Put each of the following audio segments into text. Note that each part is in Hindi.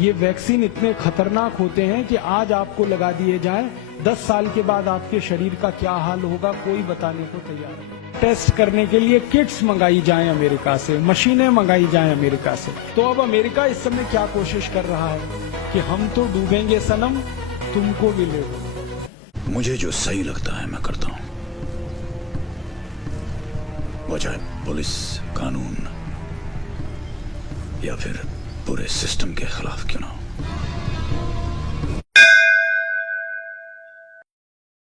ये वैक्सीन इतने खतरनाक होते हैं कि आज आपको लगा दिए जाएं, 10 साल के बाद आपके शरीर का क्या हाल होगा कोई बताने को तैयार नहीं। टेस्ट करने के लिए किट्स मंगाई जाएं अमेरिका से, मशीनें मंगाई जाएं अमेरिका से। तो अब अमेरिका इस समय क्या कोशिश कर रहा है कि हम तो डूबेंगे सनम, तुमको भी ले लो। मुझे जो सही लगता है मैं करता हूं, वो चाहे पुलिस, कानून या फिर पूरे सिस्टम के खिलाफ क्यों ना हो।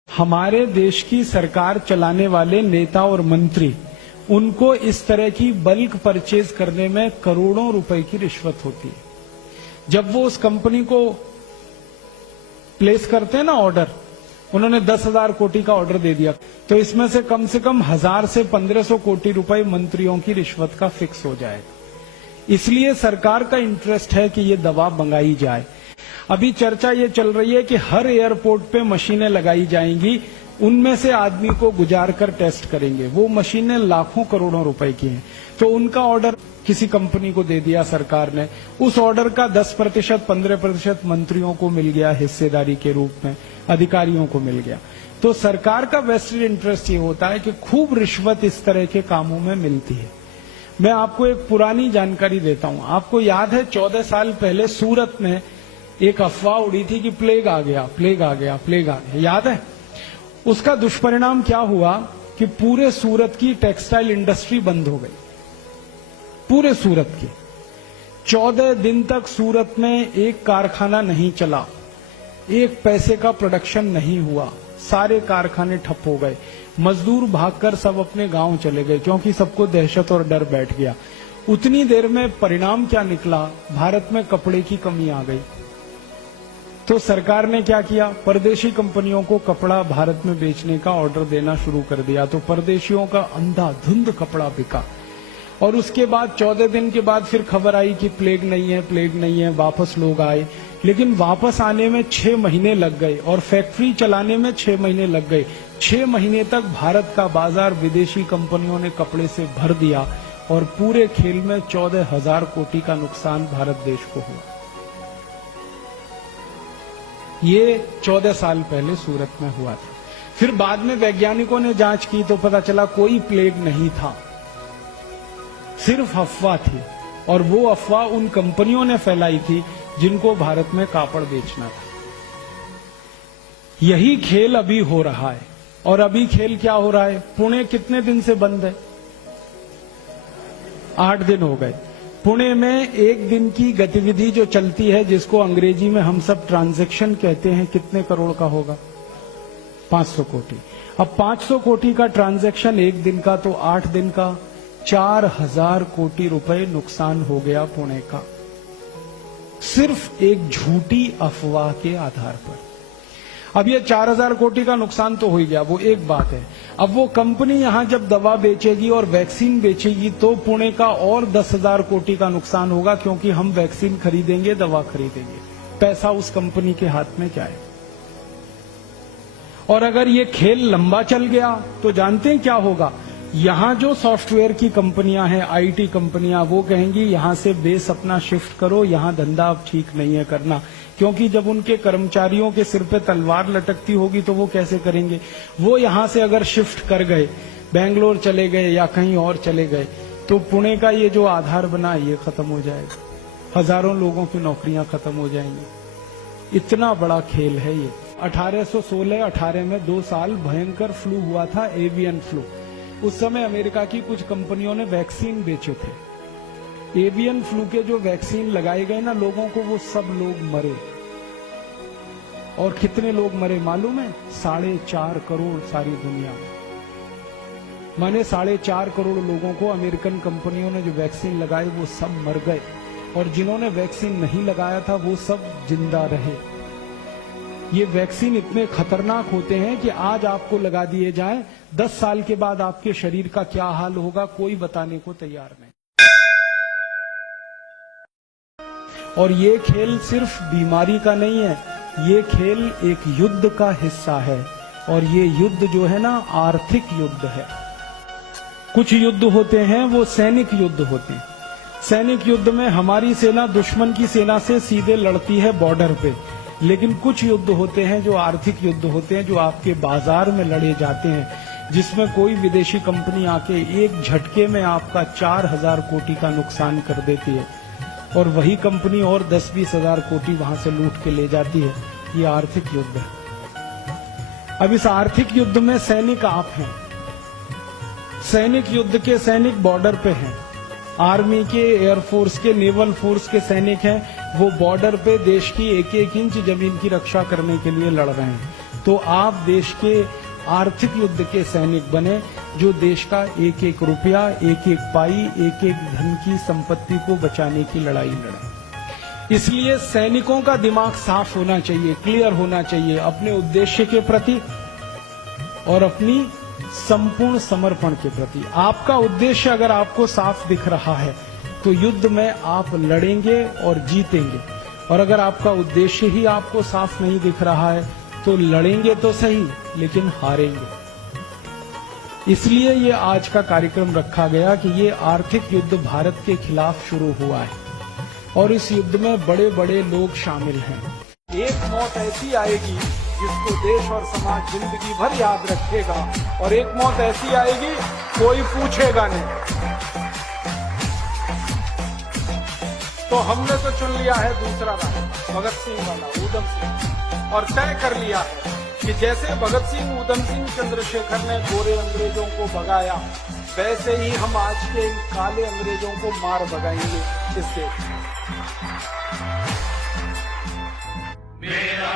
हमारे देश की सरकार चलाने वाले नेता और मंत्री, उनको इस तरह की बल्क परचेज करने में करोड़ों रुपए की रिश्वत होती है। जब वो उस कंपनी को प्लेस करते हैं ना ऑर्डर, उन्होंने 10,000 कोटी का ऑर्डर दे दिया, तो इसमें से कम 1000 से 1500 कोटी रुपए मंत्रियों की रिश्वत का फिक्स हो जाएगा। इसलिए सरकार का इंटरेस्ट है कि ये दवा मंगाई जाए। अभी चर्चा ये चल रही है कि हर एयरपोर्ट पे मशीनें लगाई जाएंगी, उनमें से आदमी को गुजार कर टेस्ट करेंगे। वो मशीनें लाखों करोड़ों रुपए की हैं। तो उनका ऑर्डर किसी कंपनी को दे दिया सरकार ने, उस ऑर्डर का 10%, 15% मंत्रियों को मिल गया हिस्सेदारी के रूप में, अधिकारियों को मिल गया। तो सरकार का वेस्टेड इंटरेस्ट ये होता है कि खूब रिश्वत इस तरह के कामों में मिलती है। मैं आपको एक पुरानी जानकारी देता हूं। आपको याद है 14 साल पहले सूरत में एक अफवाह उड़ी थी कि प्लेग आ गया, प्लेग आ गया, प्लेग आ गया, याद है? उसका दुष्परिणाम क्या हुआ कि पूरे सूरत की टेक्सटाइल इंडस्ट्री बंद हो गई, पूरे सूरत की। 14 दिन तक सूरत में एक कारखाना नहीं चला, एक पैसे का प्रोडक्शन नहीं हुआ, सारे कारखाने ठप हो गए। मजदूर भागकर सब अपने गांव चले गए क्योंकि सबको दहशत और डर बैठ गया। उतनी देर में परिणाम क्या निकला? भारत में कपड़े की कमी आ गई। तो सरकार ने क्या किया? परदेशी कंपनियों को कपड़ा भारत में बेचने का ऑर्डर देना शुरू कर दिया। तो परदेशियों का अंधाधुंध कपड़ा बिका। और उसके बाद 14 दिन के बाद फिर खबर आई कि प्लेग नहीं है, प्लेग नहीं है, वापस लोग आए। लेकिन वापस आने में 6 महीने लग गए और फैक्ट्री चलाने में 6 महीने लग गए। 6 महीने तक भारत का बाजार विदेशी कंपनियों ने कपड़े से भर दिया और पूरे खेल में 14,000 कोटी का नुकसान भारत देश को हुआ। ये 14 साल पहले सूरत में हुआ था। फिर बाद में वैज्ञानिकों ने जांच की तो पता चला कोई प्लेग नहीं था, सिर्फ अफवाह थी। और वो अफवाह उन कंपनियों ने फैलाई थी जिनको भारत में कापड़ बेचना था। यही खेल अभी हो रहा है। और अभी खेल क्या हो रहा है? पुणे कितने दिन से बंद है? 8 दिन हो गए। पुणे में एक दिन की गतिविधि जो चलती है, जिसको अंग्रेजी में हम सब ट्रांजैक्शन कहते हैं, कितने करोड़ का होगा? 500 कोटी। अब 500 कोटी का ट्रांजैक्शन एक दिन का, तो 8 दिन का 4000 कोटी रुपए नुकसान हो गया पुणे का, सिर्फ एक झूठी अफवाह के आधार पर। अब ये 4000 कोटी का नुकसान तो हो ही गया, वो एक बात है। अब वो कंपनी यहां जब दवा बेचेगी और वैक्सीन बेचेगी तो पुणे का और 10,000 कोटी का नुकसान होगा, क्योंकि हम वैक्सीन खरीदेंगे, दवा खरीदेंगे, पैसा उस कंपनी के हाथ में जाए। और अगर ये खेल लंबा चल गया तो जानते हैं क्या होगा? यहां जो सॉफ्टवेयर की कंपनियां हैं, आईटी कंपनियां, वो कहेंगी यहां से बेस अपना शिफ्ट करो, यहां धंधा अब ठीक नहीं है करना। क्योंकि जब उनके कर्मचारियों के सिर पे तलवार लटकती होगी तो वो कैसे करेंगे? वो यहां से अगर शिफ्ट कर गए, बेंगलोर चले गए या कहीं और चले गए, तो पुणे का ये जो आधार बना ये खत्म हो जाएगा। हजारों लोगों की नौकरियां खत्म हो जाएंगी। इतना बड़ा खेल है ये। 1816-18 में 2 साल भयंकर फ्लू हुआ था, एवियन फ्लू। उस समय अमेरिका की कुछ कंपनियों ने वैक्सीन बेचे थे। एवियन फ्लू के जो वैक्सीन लगाए गए ना लोगों को, वो सब लोग मरे। और कितने लोग मरे मालूम है? 4.5 करोड़ सारी दुनिया में। माने 4.5 करोड़ लोगों को अमेरिकन कंपनियों ने जो वैक्सीन लगाए वो सब मर गए, और जिन्होंने वैक्सीन नहीं लगाया था वो सब जिंदा रहे। ये वैक्सीन इतने खतरनाक होते हैं कि आज आपको लगा दिए जाएं, 10 साल के बाद आपके शरीर का क्या हाल होगा कोई बताने को तैयार नहीं। और ये खेल सिर्फ बीमारी का नहीं है, ये खेल एक युद्ध का हिस्सा है। और ये युद्ध जो है ना, आर्थिक युद्ध है। कुछ युद्ध होते हैं वो सैनिक युद्ध होते हैं। सैनिक युद्ध में हमारी सेना दुश्मन की सेना से सीधे लड़ती है बॉर्डर पे, लेकिन कुछ युद्ध होते हैं जो आर्थिक युद्ध होते हैं, जो आपके बाजार में लड़े जाते हैं, जिसमें कोई विदेशी कंपनी आके एक झटके में आपका 4,000 कोटि का नुकसान कर देती है और वही कंपनी और 10-20 हजार कोटि वहां से लूट के ले जाती है। ये आर्थिक युद्ध है। अब इस आर्थिक युद्ध में सैनिक आप हैं। सैनिक युद्ध के सैनिक बॉर्डर पे हैं। आर्मी के, एयरफोर्स के, नेवल फोर्स के सैनिक हैं। वो बॉर्डर पे देश की एक एक इंच जमीन की रक्षा करने के लिए लड़ रहे हैं। तो आप देश के आर्थिक युद्ध के सैनिक बने, जो देश का एक एक रुपया, एक एक पाई, एक एक धन की संपत्ति को बचाने की लड़ाई लड़े। इसलिए सैनिकों का दिमाग साफ होना चाहिए, क्लियर होना चाहिए अपने उद्देश्य के प्रति और अपनी संपूर्ण समर्पण के प्रति। आपका उद्देश्य अगर आपको साफ दिख रहा है तो युद्ध में आप लड़ेंगे और जीतेंगे, और अगर आपका उद्देश्य ही आपको साफ नहीं दिख रहा है तो लड़ेंगे तो सही लेकिन हारेंगे। इसलिए ये आज का कार्यक्रम रखा गया कि ये आर्थिक युद्ध भारत के खिलाफ शुरू हुआ है और इस युद्ध में बड़े बड़े लोग शामिल हैं। एक मौत ऐसी आएगी जिसको देश और समाज जिंदगी भर याद रखेगा, और एक मौत ऐसी आएगी कोई पूछेगा नहीं। तो हमने तो चुन लिया है दूसरा रास्ता, भगत सिंह वाला, ऊधम सिंह, और तय कर लिया है कि जैसे भगत सिंह, ऊधम सिंह, चंद्रशेखर ने गोरे अंग्रेजों को भगाया, वैसे ही हम आज के इन काले अंग्रेजों को मार भगाएंगे इस देश में। मेरा